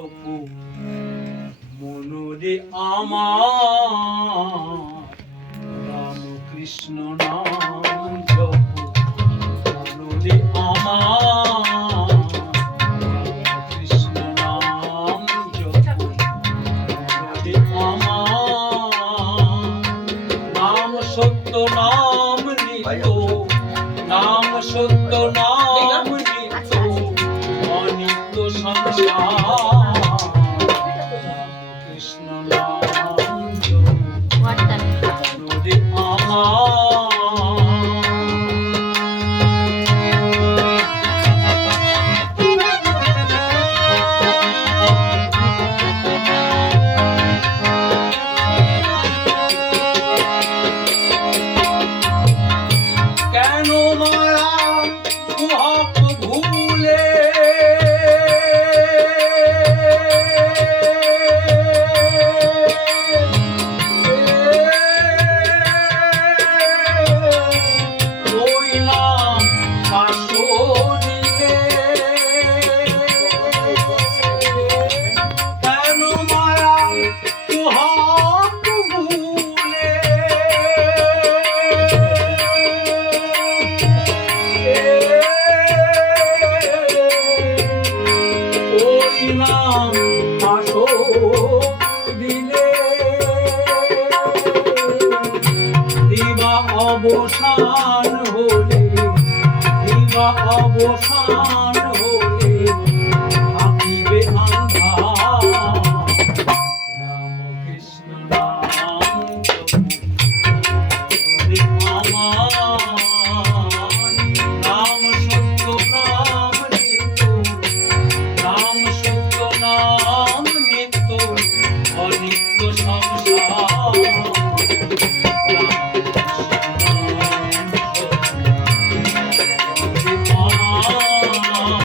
জপু মনুরে আমার রাম কৃষ্ণ নাম জপু মনুরে আমার রাম কৃষ্ণ নাম জপু মনুরে আমার নাম সত্য নাম নিত্য নাম সত্য নাম নিত্য অনিত্য সংসার কৃষ্ণ নাম জপু আমার কেন মায়া কুহক ভুলে রইলাম আসরিলে কেন মায়া কুহক ভুলে নাম আসো দিলে দিবা অবসান হলে দিবা অবসান হলে থাকিবে আন্ধার রাম কৃষ্ণ নাম আমার নাম সত্য নাম নিত্য নাম সত্য নাম নিত্য অনিত্য সংসার